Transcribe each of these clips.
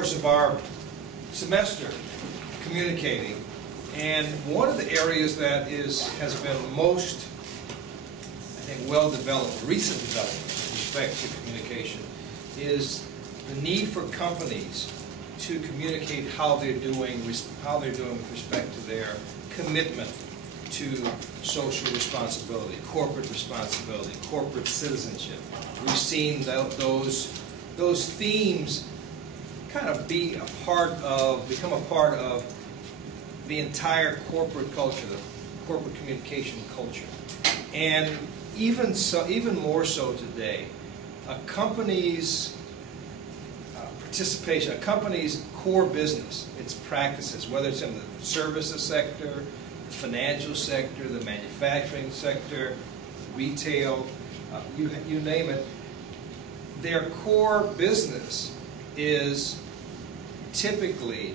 Course of our semester communicating, and one of the areas that has been most, I think, well developed, recent development with respect to communication is the need for companies to communicate how they're doing with respect to their commitment to social responsibility, corporate responsibility, corporate citizenship. We've seen those themes kind of become a part of the entire corporate culture, the corporate communication culture. And even more so today, a company's participation, a company's core business, its practices, whether it's in the services sector, the financial sector, the manufacturing sector, retail, you name it, their core business is typically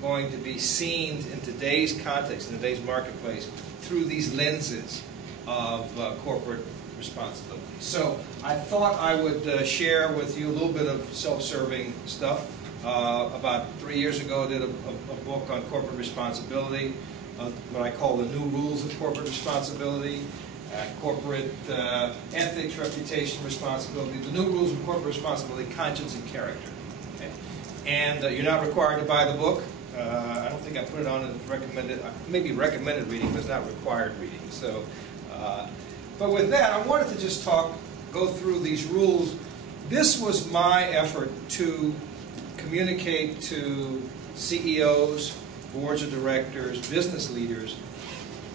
going to be seen in today's context, in today's marketplace, through these lenses of corporate responsibility. So I thought I would share with you a little bit of self-serving stuff. About 3 years ago I did a book on corporate responsibility, what I call the new rules of corporate responsibility, corporate ethics, reputation, responsibility, the new rules of corporate responsibility, conscience and character. Okay? And you're not required to buy the book. I don't think I put it on as recommended, maybe recommended reading, but it's not required reading. So, but with that, I wanted to just go through these rules. This was my effort to communicate to CEOs, boards of directors, business leaders,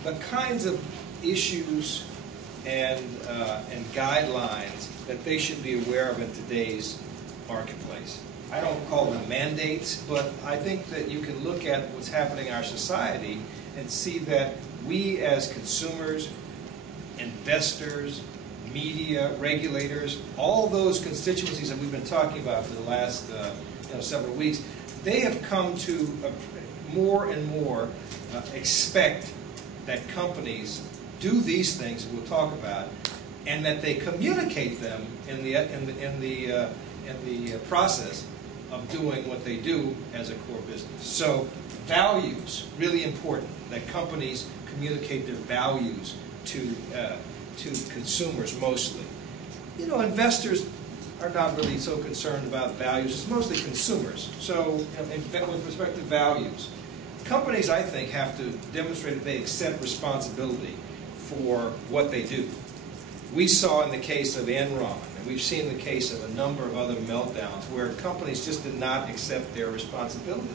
the kinds of issues and guidelines that they should be aware of in today's marketplace. I don't call them mandates, but I think that you can look at what's happening in our society and see that we as consumers, investors, media, regulators, all those constituencies that we've been talking about for the last several weeks, they have come to more and more expect that companies do these things that we'll talk about, and that they communicate them in the process of doing what they do as a core business. So values, really important, that companies communicate their values to consumers mostly. You know, investors are not really so concerned about values. It's mostly consumers. So with respect to values, companies, I think, have to demonstrate that they accept responsibility for what they do. We saw in the case of Enron, and we've seen the case of a number of other meltdowns, where companies just did not accept their responsibility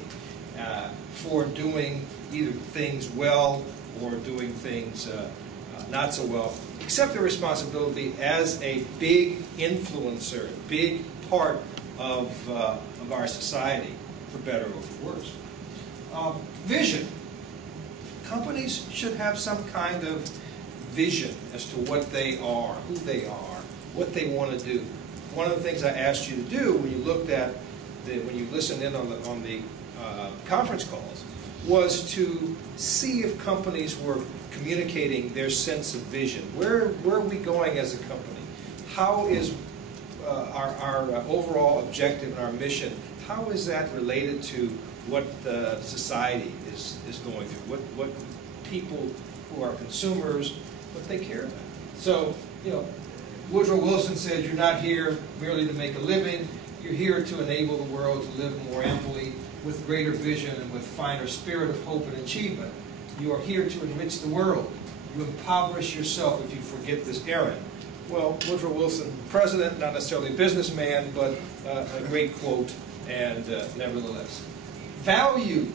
for doing either things well or doing things not so well. Accept their responsibility as a big influencer, big part of our society, for better or for worse. Vision. Companies should have some kind of vision as to what they are, who they are, what they want to do. One of the things I asked you to do when you looked at when you listened in on the conference calls was to see if companies were communicating their sense of vision. Where are we going as a company? How is our overall objective and our mission, how is that related to what the society is going through? What people who are consumers, what they care about. So, Woodrow Wilson said, you're not here merely to make a living, you're here to enable the world to live more amply, with greater vision and with finer spirit of hope and achievement. You are here to enrich the world. You impoverish yourself if you forget this errand. Well, Woodrow Wilson, president, not necessarily a businessman, but a great quote, and nevertheless. Value,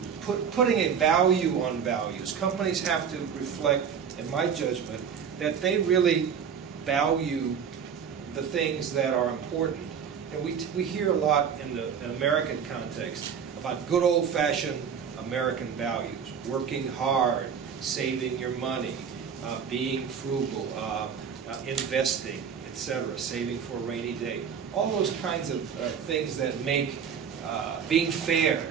putting a value on values. Companies have to reflect, in my judgment, that they really value the things that are important. And we hear a lot in the American context about good old-fashioned American values. Working hard, saving your money, being frugal, investing, etc., saving for a rainy day. All those kinds of things that make being fair,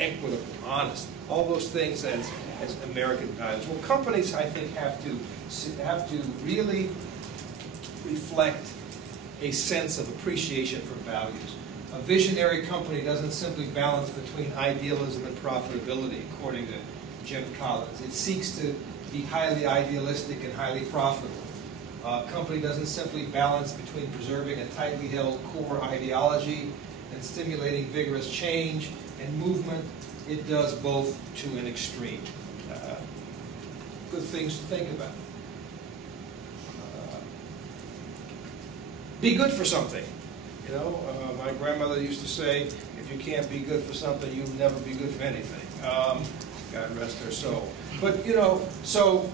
equitable, honest, all those things as American values. Well, companies, I think, have to really reflect a sense of appreciation for values. A visionary company doesn't simply balance between idealism and profitability, according to Jim Collins. It seeks to be highly idealistic and highly profitable. A company doesn't simply balance between preserving a tightly held core ideology and stimulating vigorous change and movement. It does both to an extreme. Good things to think about. Be good for something. You know, my grandmother used to say, if you can't be good for something, you'll never be good for anything. God rest her soul. But, you know, so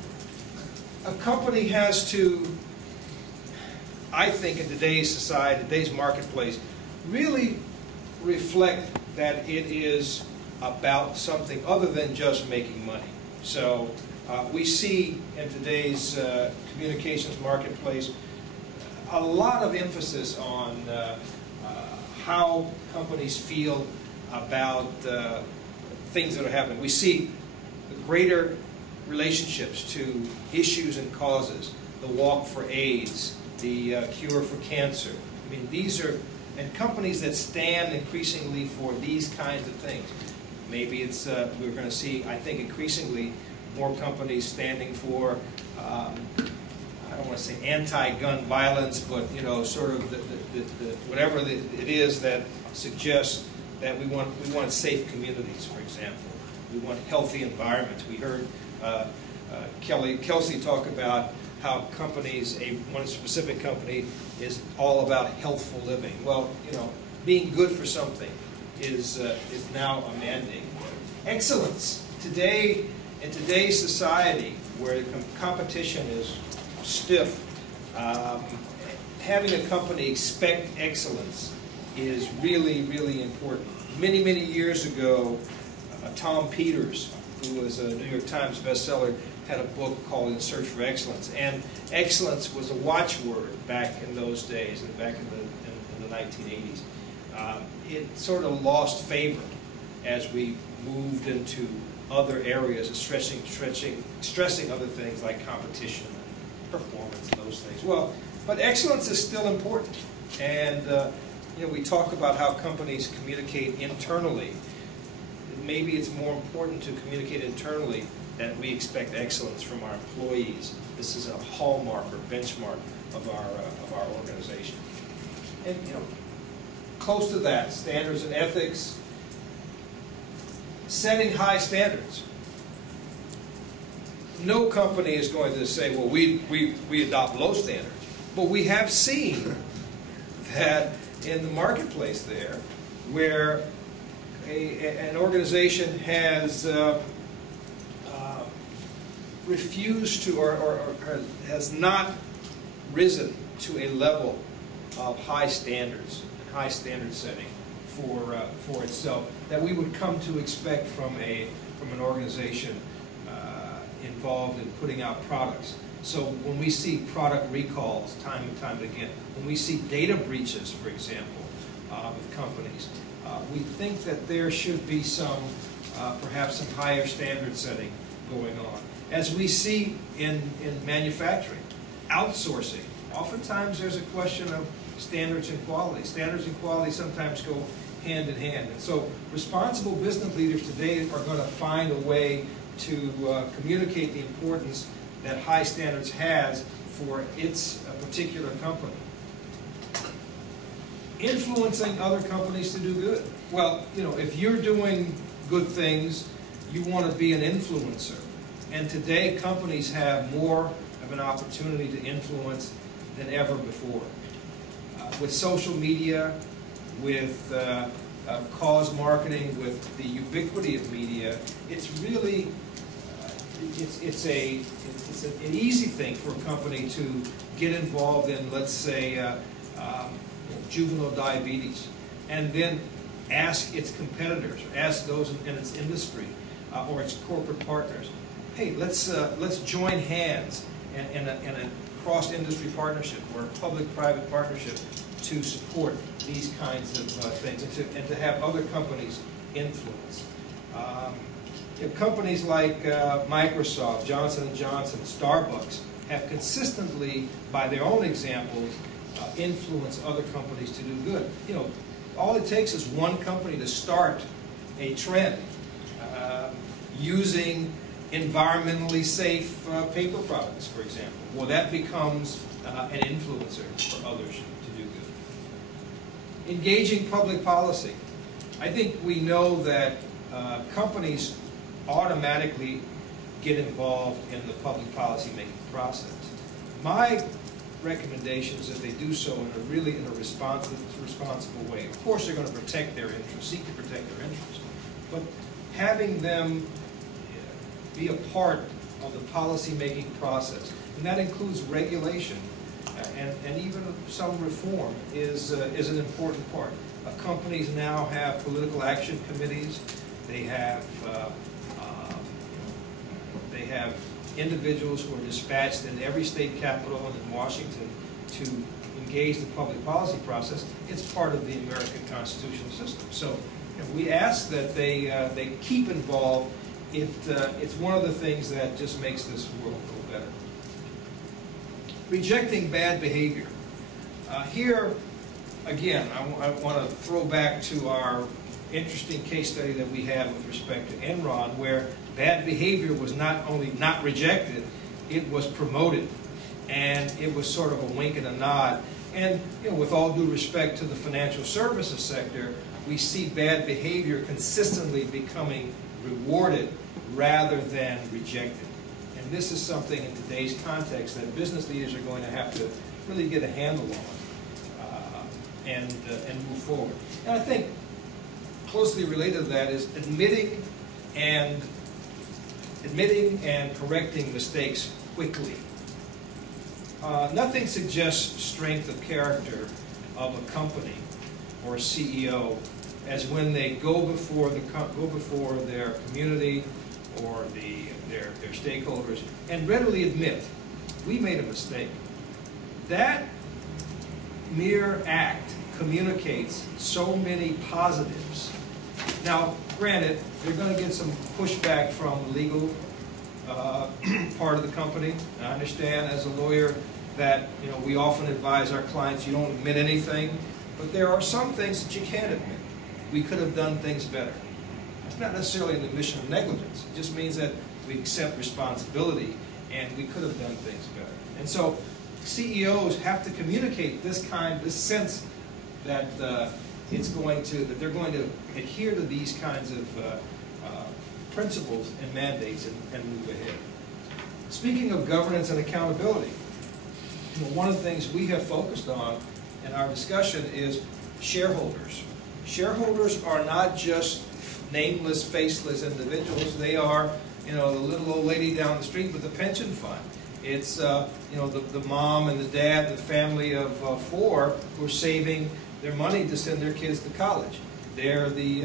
a company has to, I think in today's society, today's marketplace, really reflect that it is about something other than just making money. So we see in today's communications marketplace a lot of emphasis on how companies feel about things that are happening. We see greater relationships to issues and causes, the walk for AIDS, the cure for cancer. I mean, these are, and companies that stand increasingly for these kinds of things. Maybe it's, we're going to see, I think, increasingly more companies standing for, I don't want to say anti-gun violence, but, you know, sort of the whatever it is that suggests that we want safe communities, for example. We want healthy environments. We heard Kelsey talk about how companies, one specific company, is all about healthful living. Well, you know, being good for something is now a mandate. Excellence. Today, in today's society, where competition is stiff, having a company expect excellence is really, really important. Many, many years ago, Tom Peters, who was a New York Times bestseller, had a book called In Search for Excellence. And excellence was a watchword back in those days, and back in the 1980s. It sort of lost favor as we moved into other areas, stressing other things like competition and performance and those things. Well, but excellence is still important. And you know, we talk about how companies communicate internally. Maybe it's more important to communicate internally that we expect excellence from our employees. This is a hallmark or benchmark of our organization. And you know, close to that, standards and ethics, setting high standards. No company is going to say, well, we adopt low standards. But we have seen that in the marketplace there, where an organization has refused to or has not risen to a level of high standards and high standard setting for itself that we would come to expect from an organization involved in putting out products. So when we see product recalls time and time again, when we see data breaches, for example, with companies, we think that there should be some, perhaps some higher standard setting going on. As we see in manufacturing, outsourcing, oftentimes there's a question of standards and quality. Standards and quality sometimes go hand in hand. And so responsible business leaders today are going to find a way to communicate the importance that high standards has for its particular company. Influencing other companies to do good. Well, you know, if you're doing good things, you want to be an influencer. And today, companies have more of an opportunity to influence than ever before. With social media, with cause marketing, with the ubiquity of media, it's really it's an easy thing for a company to get involved in, let's say, juvenile diabetes, and then ask its competitors, or ask those in its industry or its corporate partners, hey, let's join hands in a cross-industry partnership or a public-private partnership to support these kinds of things, and to have other companies influence. Companies like Microsoft, Johnson & Johnson, Starbucks have consistently, by their own examples, influenced other companies to do good. You know, all it takes is one company to start a trend using environmentally safe paper products, for example. Well, that becomes an influencer for others to do good. Engaging public policy. I think we know that companies automatically get involved in the public policy making process. My recommendation is that they do so in a responsible way. Of course, they're going to protect their interests, seek to protect their interests, but having them be a part of the policy-making process, and that includes regulation and even some reform is an important part. Companies now have political action committees. They have individuals who are dispatched in every state capital and in Washington to engage the public policy process. It's part of the American constitutional system. So we ask that they keep involved. It's one of the things that just makes this world go better. Rejecting bad behavior. Here, again, I want to throw back to our interesting case study that we have with respect to Enron, where bad behavior was not only not rejected, it was promoted. And it was sort of a wink and a nod. And with all due respect to the financial services sector, we see bad behavior consistently becoming rewarded rather than rejected. And this is something in today's context that business leaders are going to have to really get a handle on and move forward. And I think closely related to that is admitting and correcting mistakes quickly. Nothing suggests strength of character of a company or a CEO as when they go before their community or their stakeholders and readily admit, we made a mistake. That mere act communicates so many positives. Now, granted, they're going to get some pushback from the legal part of the company. I understand as a lawyer that we often advise our clients you don't admit anything, but there are some things that you can admit. We could have done things better. It's not necessarily an admission of negligence. It just means that we accept responsibility and we could have done things better. And so CEOs have to communicate this sense that they're going to adhere to these kinds of principles and mandates and move ahead. Speaking of governance and accountability, one of the things we have focused on in our discussion is shareholders. Shareholders are not just nameless, faceless individuals. They are, the little old lady down the street with the pension fund. It's, the mom and the dad, the family of four who are saving their money to send their kids to college. They're the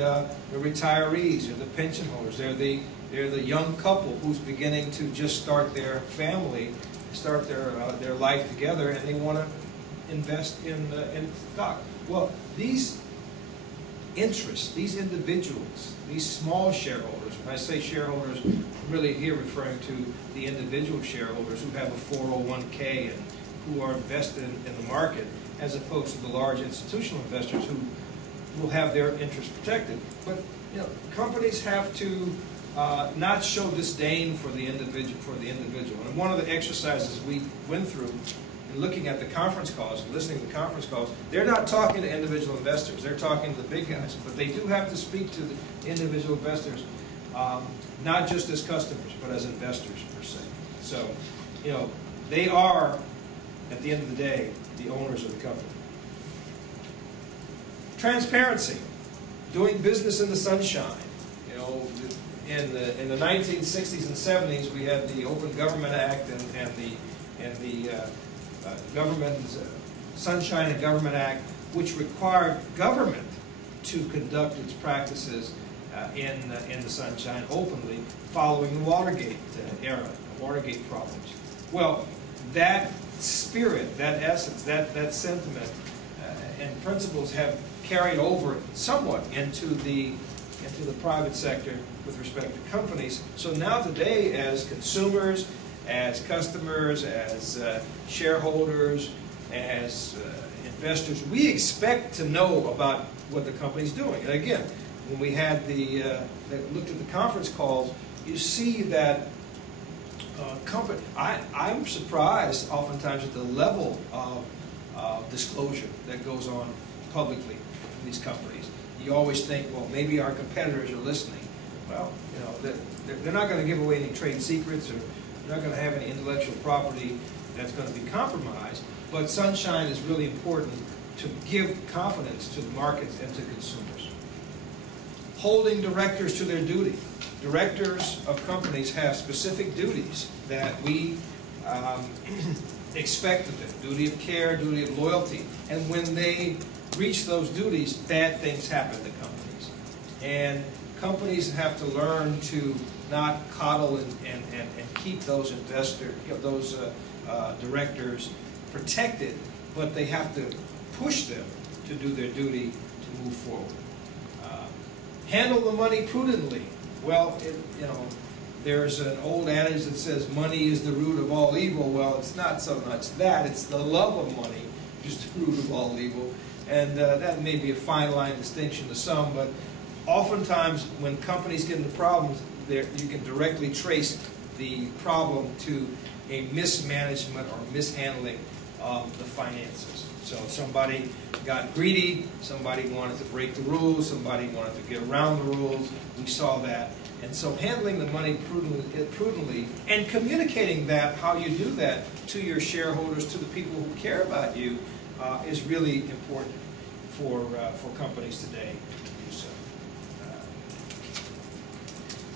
retirees, they're the pension holders, they're the young couple who's beginning to just start their family, start their life together, and they want to invest in stock. Well, these interests, these individuals, these small shareholders, when I say shareholders, I'm really here referring to the individual shareholders who have a 401k and who are invested in the market, as opposed to the large institutional investors who will have their interests protected. But companies have to not show disdain for the individual. And one of the exercises we went through in looking at the conference calls, listening to the conference calls, they're not talking to individual investors. They're talking to the big guys. But they do have to speak to the individual investors, not just as customers, but as investors per se. So, they are, at the end of the day, the owners of the company. Transparency, doing business in the sunshine. In the 1960s and 70s, we had the Open Government Act and the Sunshine and Government Act, which required government to conduct its practices in the sunshine openly, following the Watergate era, the Watergate problems. Well, that spirit, that essence, that sentiment and principles have carried over somewhat into the private sector with respect to companies. So now today, as consumers, as customers, as shareholders, as investors, we expect to know about what the company's doing. And again, when we had looked at the conference calls, you see that I'm surprised oftentimes at the level of disclosure that goes on publicly from these companies. You always think, well, maybe our competitors are listening. Well, you know, they're not going to give away any trade secrets, or they're not going to have any intellectual property that's going to be compromised. But sunshine is really important to give confidence to the markets and to consumers. Holding directors to their duty. Directors of companies have specific duties that we expect of them. Duty of care, duty of loyalty. And when they reach those duties, bad things happen to companies. And companies have to learn to not coddle and keep those directors protected, but they have to push them to do their duty to move forward. Handle the money prudently. Well, there's an old adage that says money is the root of all evil. Well, it's not so much that, it's the love of money which is the root of all evil. And that may be a fine line distinction to some, but oftentimes when companies get into problems, you can directly trace the problem to a mismanagement or mishandling of the finances. So somebody got greedy, somebody wanted to break the rules, somebody wanted to get around the rules. We saw that. And so handling the money prudently and communicating that, how you do that to your shareholders, to the people who care about you, is really important for companies today to do so.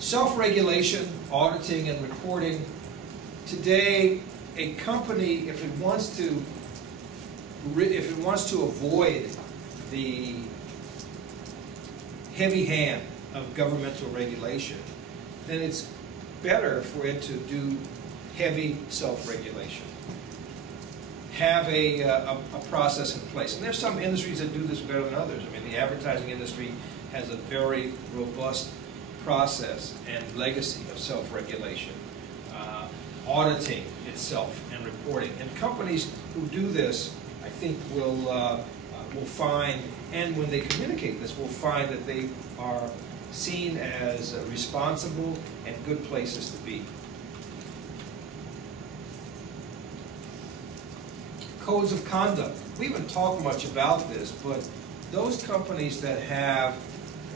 Self-regulation, auditing, and reporting. Today, a company, if it wants to avoid the heavy hand of governmental regulation, then it's better for it to do heavy self-regulation. Have a process in place. And there's some industries that do this better than others. I mean, the advertising industry has a very robust process and legacy of self-regulation. Auditing itself and reporting. And companies who do this, I think, will find, and when they communicate this, will find that they are seen as responsible and good places to be. Codes of conduct. We haven't talked much about this, but those companies that have,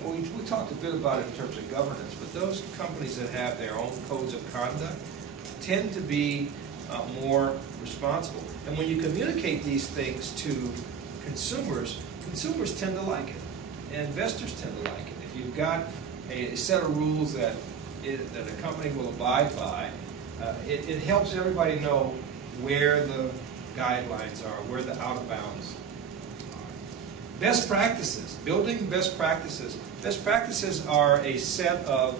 well, we talked a bit about it in terms of governance, but those companies that have their own codes of conduct tend to be more responsible. And when you communicate these things to consumers, consumers tend to like it, and investors tend to like it. If you've got a set of rules that a company will abide by, it helps everybody know where the guidelines are, where the out of bounds are. Best practices, building best practices. Best practices are a set of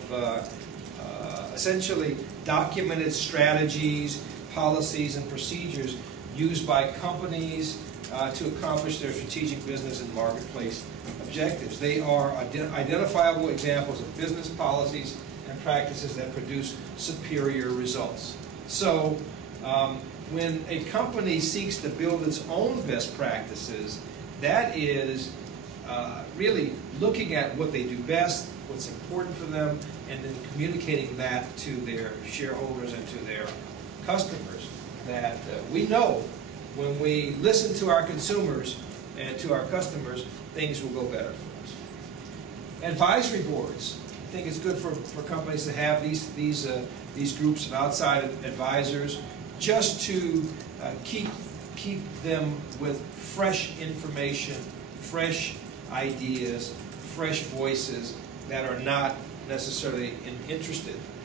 essentially documented strategies, policies, and procedures used by companies to accomplish their strategic business and marketplace objectives. They are identifiable examples of business policies and practices that produce superior results. So when a company seeks to build its own best practices, that is really looking at what they do best, what's important for them, and then communicating that to their shareholders and to their customers. That we know when we listen to our consumers and to our customers, things will go better for us. Advisory boards. I think it's good for companies to have these groups of outside advisors just to keep them with fresh information, fresh ideas, fresh voices that are not necessarily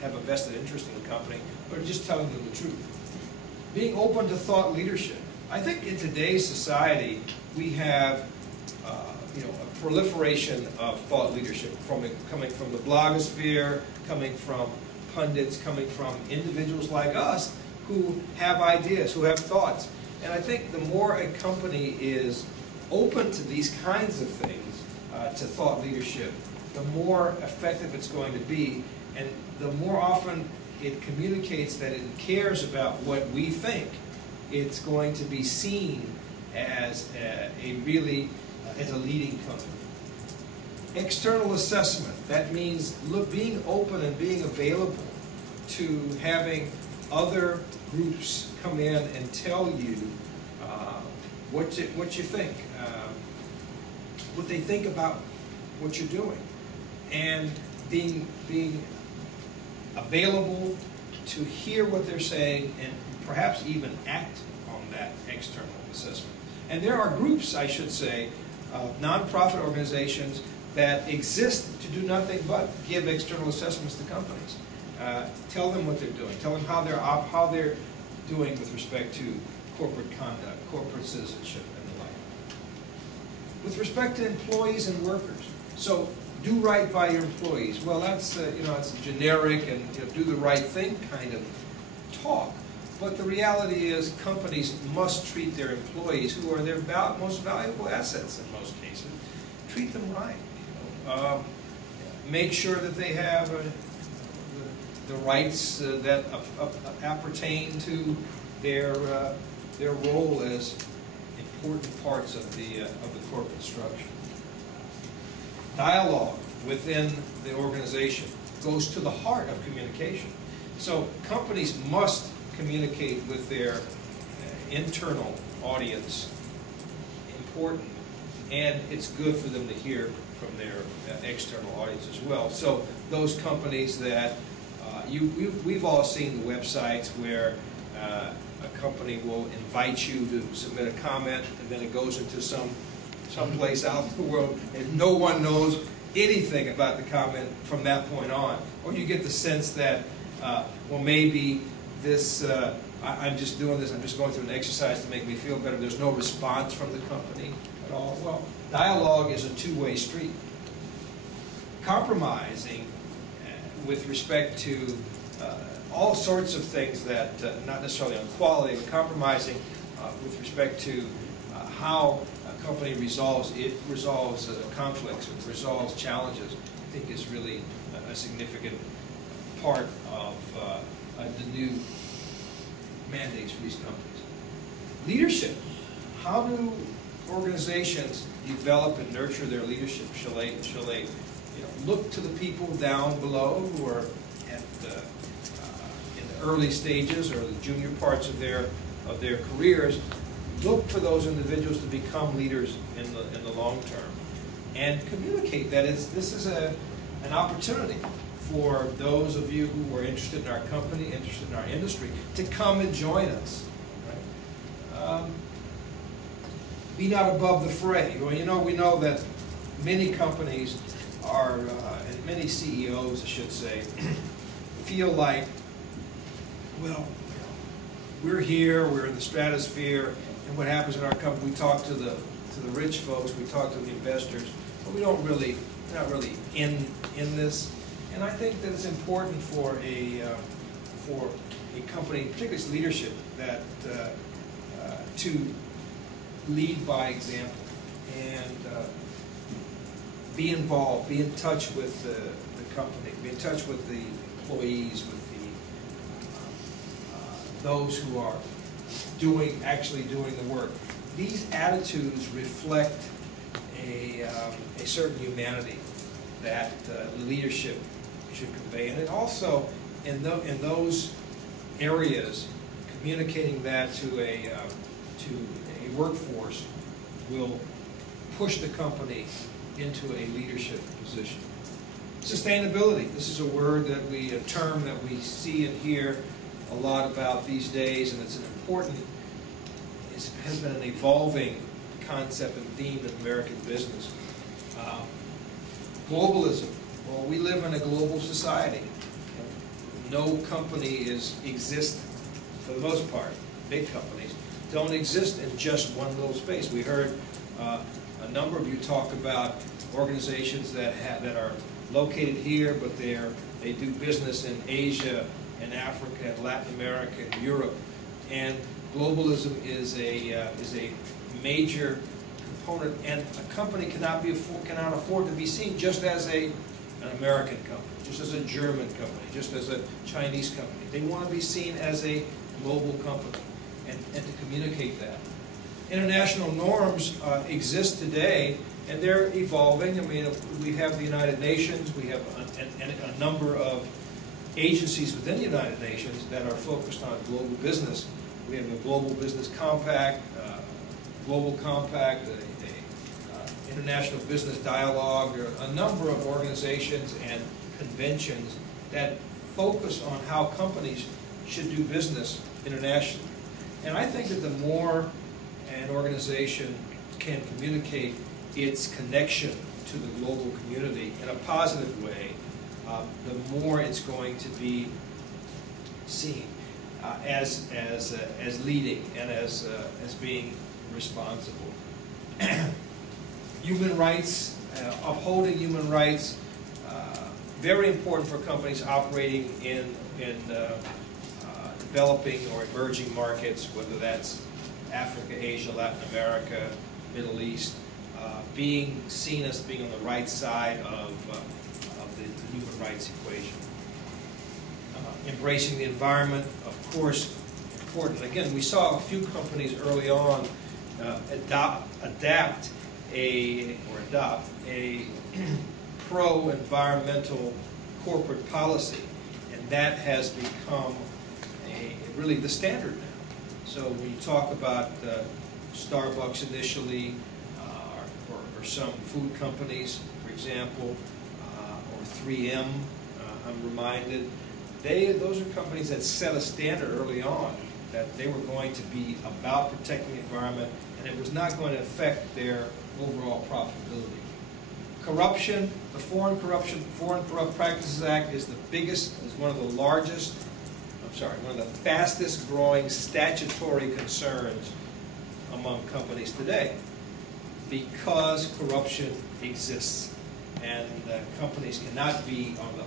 have a vested interest in the company, but are just telling them the truth. Being open to thought leadership. I think in today's society we have a proliferation of thought leadership coming from the blogosphere, coming from pundits, coming from individuals like us who have ideas, who have thoughts. And I think the more a company is open to these kinds of things, to thought leadership, the more effective it's going to be, and the more often it communicates that it cares about what we think, it's going to be seen as a leading company. External assessment, that means being open and being available to having other groups come in and tell you what you think, what they think about what you're doing, and being available to hear what they're saying and perhaps even act on that external assessment. And there are groups, I should say, nonprofit organizations that exist to do nothing but give external assessments to companies. Tell them what they're doing. Tell them how they're doing with respect to corporate conduct, corporate citizenship, and the like. With respect to employees and workers, so do right by your employees. Well, that's it's generic and do the right thing kind of talk. But the reality is, companies must treat their employees, who are their most valuable assets in most cases, treat them right. Make sure that they have the rights that appertain to their role as important parts of the corporate structure. Dialogue within the organization goes to the heart of communication. So companies must communicate with their internal audience. Important, and it's good for them to hear from their external audience as well. So those companies that we've all seen the websites where a company will invite you to submit a comment, and then it goes into some place out in the world, and no one knows anything about the comment from that point on. Or you get the sense that, well, maybe this, I'm just doing this, I'm just going through an exercise to make me feel better. There's no response from the company at all. Well, dialogue is a two-way street. Compromising with respect to all sorts of things that, not necessarily on quality, but compromising with respect to how a company resolves conflicts, resolves challenges, I think is really a significant part of the new mandates for these companies. Leadership. How do organizations develop and nurture their leadership? Shall they look to the people down below who are at in the early stages or the junior parts of their careers? Look for those individuals to become leaders in the long term, and communicate that this is an opportunity for those of you who are interested in our company, interested in our industry, to come and join us. Right? Be not above the fray. Well, we know that many companies are, and many CEOs, I should say, feel like, well, we're here, we're in the stratosphere, and what happens in our company, we talk to the rich folks, we talk to the investors, but we're not really in this. And I think that it's important for a company, particularly its leadership, that to lead by example and be involved, be in touch with the company, be in touch with the employees, with those who are actually doing the work. These attitudes reflect a certain humanity that leadership should convey, and it also in those areas, communicating that to a workforce will push the company into a leadership position. Sustainability. This is a term that we see and hear a lot about these days, and it's has been an evolving concept and theme in American business. Globalism. Well, we live in a global society. No company exists, for the most part, big companies, don't exist in just one little space. We heard a number of you talk about organizations that are located here, but they do business in Asia and Africa and Latin America and Europe. And globalism is a major component, and a company cannot afford to be seen just as an American company, just as a German company, just as a Chinese company. They want to be seen as a global company, and to communicate that. International norms exist today, and they're evolving. I mean, we have the United Nations, we have a number of agencies within the United Nations that are focused on global business. We have the Global Business Compact, Global Compact, International Business Dialogue, a number of organizations and conventions that focus on how companies should do business internationally. And I think that the more an organization can communicate its connection to the global community in a positive way, the more it's going to be seen as leading and as being responsible. Human rights, upholding human rights, very important for companies operating in developing or emerging markets, whether that's Africa, Asia, Latin America, Middle East, being seen as being on the right side of the human rights equation. Embracing the environment, of course, important. Again, we saw a few companies early on adopt a pro-environmental corporate policy, and that has become really the standard now. So when you talk about Starbucks initially, or some food companies, for example, or 3M, I'm reminded, those are companies that set a standard early on that they were going to be about protecting the environment, and it was not going to affect their overall profitability. Corruption, the Foreign Corrupt Practices Act is the biggest, is one of the largest, one of the fastest growing statutory concerns among companies today, because corruption exists, and companies cannot be on the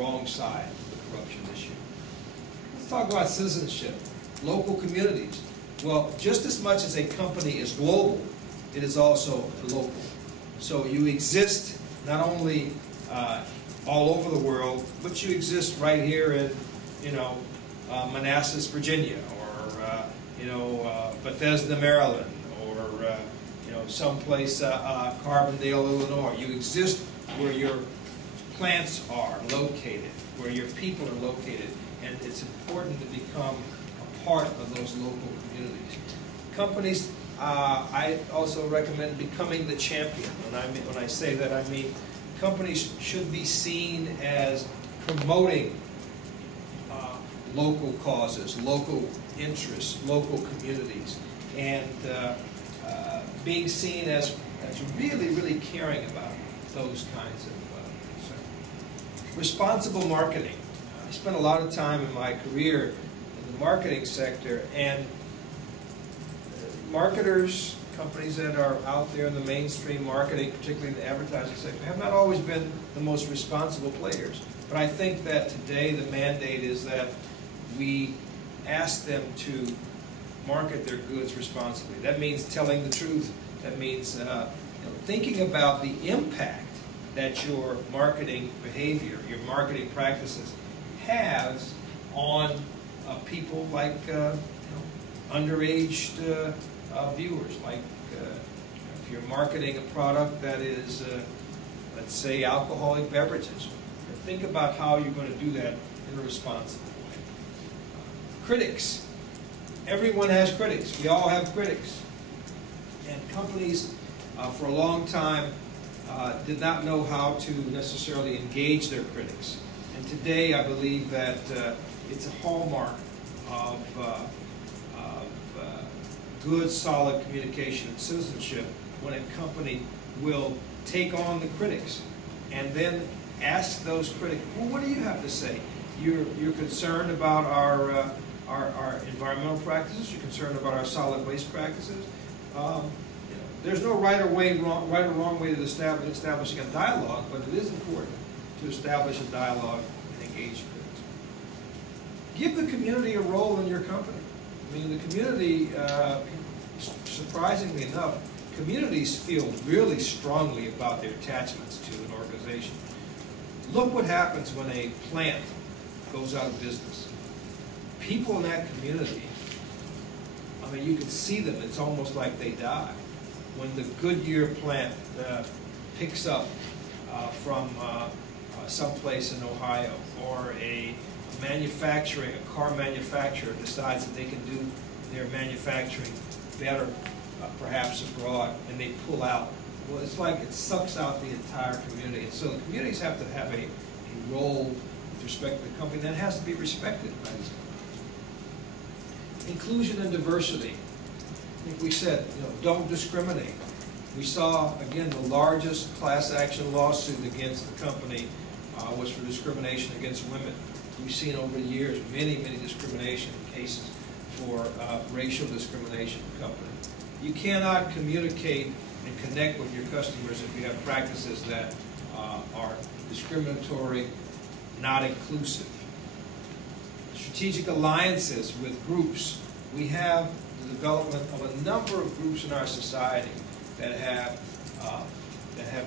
wrong side of the corruption issue. Let's talk about citizenship, local communities. Well, just as much as a company is global, it is also local. So you exist not only all over the world, but you exist right here in, Manassas, Virginia, or Bethesda, Maryland, or someplace Carbondale, Illinois. You exist where your plants are located, where your people are located, and it's important to become a part of those local communities. Companies, I also recommend becoming the champion. When I say that, I mean companies should be seen as promoting local causes, local interests, local communities, and being seen as really, really caring about those kinds of concerns. Responsible marketing. I spent a lot of time in my career in the marketing sector, and marketers, companies that are out there in the mainstream marketing, particularly in the advertising sector, have not always been the most responsible players. But I think that today the mandate is that we ask them to market their goods responsibly. That means telling the truth. That means thinking about the impact that your marketing behavior, your marketing practices has on people like underage viewers. Like if you're marketing a product that is, let's say, alcoholic beverages, think about how you're going to do that in a responsible way. Critics. Everyone has critics. We all have critics. And companies, for a long time, did not know how to necessarily engage their critics. And today, I believe that it's a hallmark of good, solid communication and citizenship when a company will take on the critics and then ask those critics, well, what do you have to say? You're concerned about our environmental practices. You're concerned about our solid waste practices. There's no right or wrong way to establishing a dialogue, but it is important to establish a dialogue and engage critics. Give the community a role in your company. I mean, the community, surprisingly enough, communities feel really strongly about their attachments to an organization. Look what happens when a plant goes out of business. People in that community, I mean, you can see them. It's almost like they die. When the Goodyear plant picks up from someplace in Ohio, or a car manufacturer decides that they can do their manufacturing better, perhaps abroad, and they pull out. Well, it's like it sucks out the entire community. And so the communities have to have a role with respect to the company that has to be respected by these companies. Inclusion and diversity. I think we said, don't discriminate. We saw, again, the largest class action lawsuit against the company was for discrimination against women. We've seen over the years many, many discrimination cases for racial discrimination in the company. You cannot communicate and connect with your customers if you have practices that are discriminatory, not inclusive. Strategic alliances with groups. We have the development of a number of groups in our society that have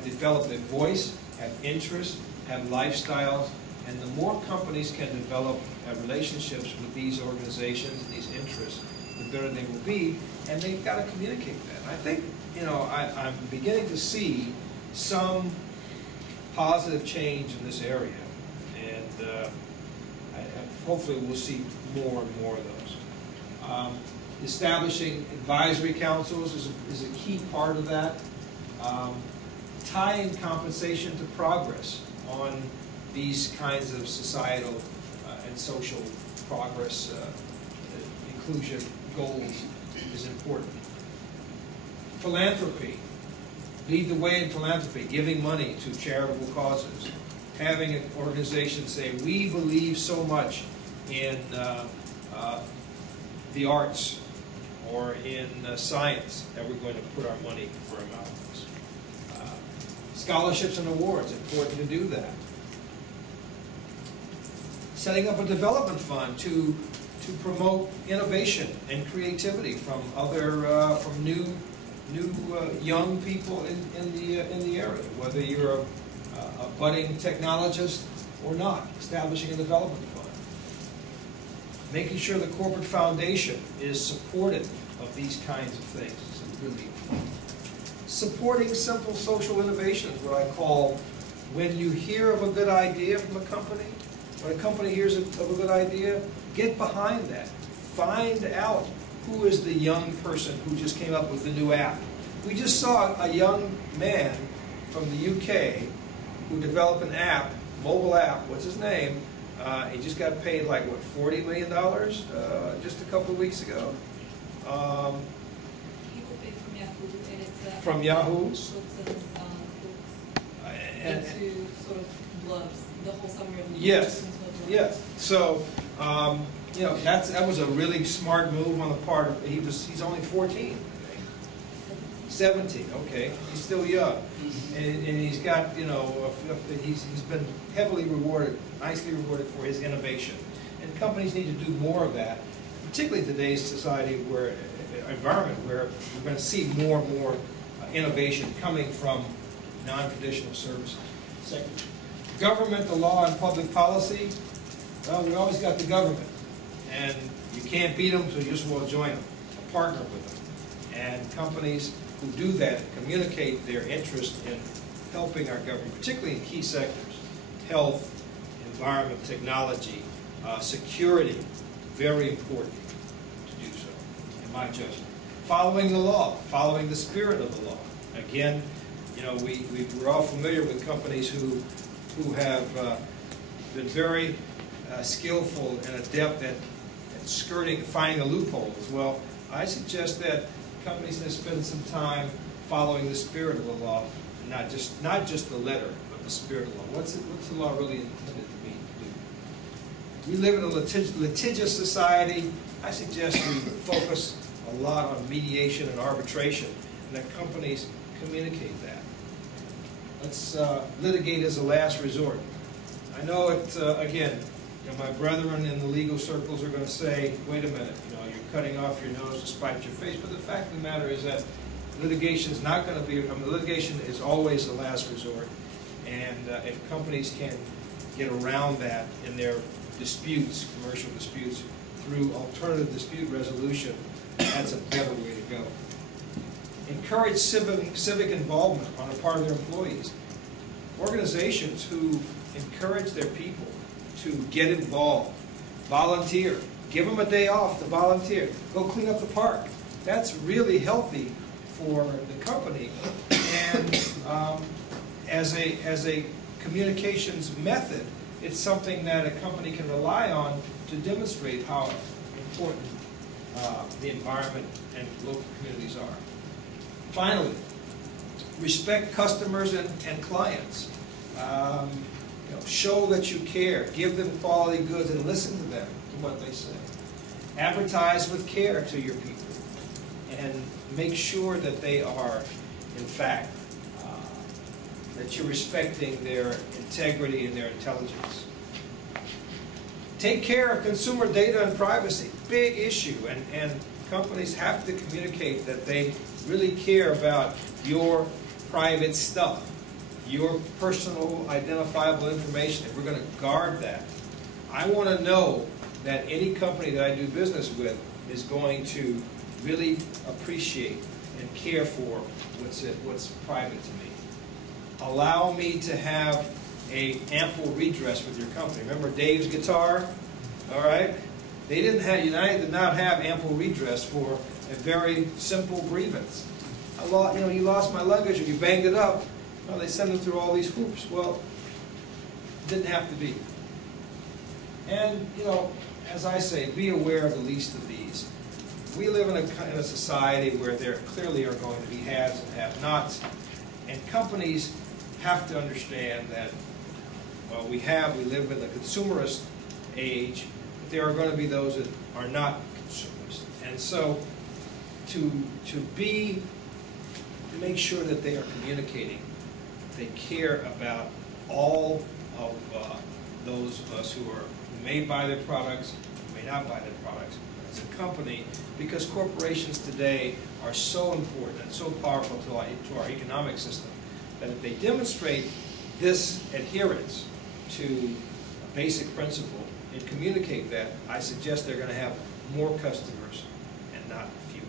developed a voice, have interests, have lifestyles, and the more companies can develop relationships with these organizations and these interests, the better they will be, and they've got to communicate that. And I think, I'm beginning to see some positive change in this area, and hopefully we'll see more and more of those. Establishing advisory councils is a key part of that. Tying compensation to progress on these kinds of societal and social progress inclusion goals is important. Philanthropy. Lead the way in philanthropy, giving money to charitable causes. Having an organization say, we believe so much in the arts or in science that we're going to put our money where our mouth is. Scholarships and awards, important to do that. Setting up a development fund to promote innovation and creativity from from new young people in the area, whether you're a budding technologist or not. Establishing a development fund. Making sure the corporate foundation is supportive of these kinds of things is really important. Supporting simple social innovations, what I call, when you hear of a good idea from a company, when a company hears of a good idea, get behind that. Find out who is the young person who just came up with the new app. We just saw a young man from the UK who developed an app, mobile app, what's his name? He just got paid like, what, $40 million just a couple of weeks ago. From Yahoo. Into sort of blurbs, the whole summary of the yes, yes. So that was a really smart move on the part of he's only 14, I think. 17. Okay, he's still young, and he's got he's been heavily rewarded, nicely rewarded for his innovation, and companies need to do more of that, particularly in today's society environment where we're going to see more and more innovation coming from non-traditional services. Second, government, the law, and public policy. Well, we always got the government, and you can't beat them, so you just will join them, partner with them. And companies who do that communicate their interest in helping our government, particularly in key sectors: health, environment, technology, security. Very important to do so, in my judgment. Following the law, following the spirit of the law. Again, we're all familiar with companies who have been very skillful and adept at finding a loophole as well. I suggest that companies that spend some time following the spirit of the law, not just the letter, but the spirit of the law. What's the law really intended to do? We live in a litigious society. I suggest we focus a lot on mediation and arbitration, and that companies communicate that. Let's litigate as a last resort. I know it, again, my brethren in the legal circles are going to say, wait a minute, you're cutting off your nose to spite your face, but the fact of the matter is that litigation is not going to be, litigation is always the last resort, and if companies can get around that in their disputes, commercial disputes, through alternative dispute resolution, that's a better way to go. Encourage civic involvement on the part of their employees. Organizations who encourage their people to get involved, volunteer, give them a day off to volunteer, go clean up the park. That's really healthy for the company, and as a communications method, it's something that a company can rely on to demonstrate how important the environment and local communities are. Finally, respect customers and clients. Show that you care. Give them quality goods and listen to them, to what they say. Advertise with care to your people. And make sure that they are, in fact, that you're respecting their integrity and their intelligence. Take care of consumer data and privacy. Big issue, and companies have to communicate that they really care about your private stuff, your personal identifiable information, and we're going to guard that. I want to know that any company that I do business with is going to really appreciate and care for what's private to me. Allow me to have an ample redress with your company. Remember Dave's guitar? All right? United did not have ample redress for a very simple grievance. You lost my luggage or you banged it up. Well, they send them through all these hoops. Well, it didn't have to be. And, as I say, be aware of the least of these. We live in a society where there clearly are going to be haves and have-nots, and companies have to understand that, well, we live in the consumerist age, but there are going to be those that are not consumerist. And so to make sure that they are communicating, they care about all of those of us who may buy their products, who may not buy their products as a company, because corporations today are so important and so powerful to our economic system that if they demonstrate this adherence to a basic principle and communicate that, I suggest they're going to have more customers and not fewer.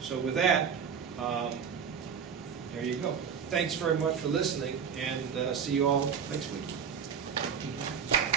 So with that, there you go. Thanks very much for listening, and see you all next week.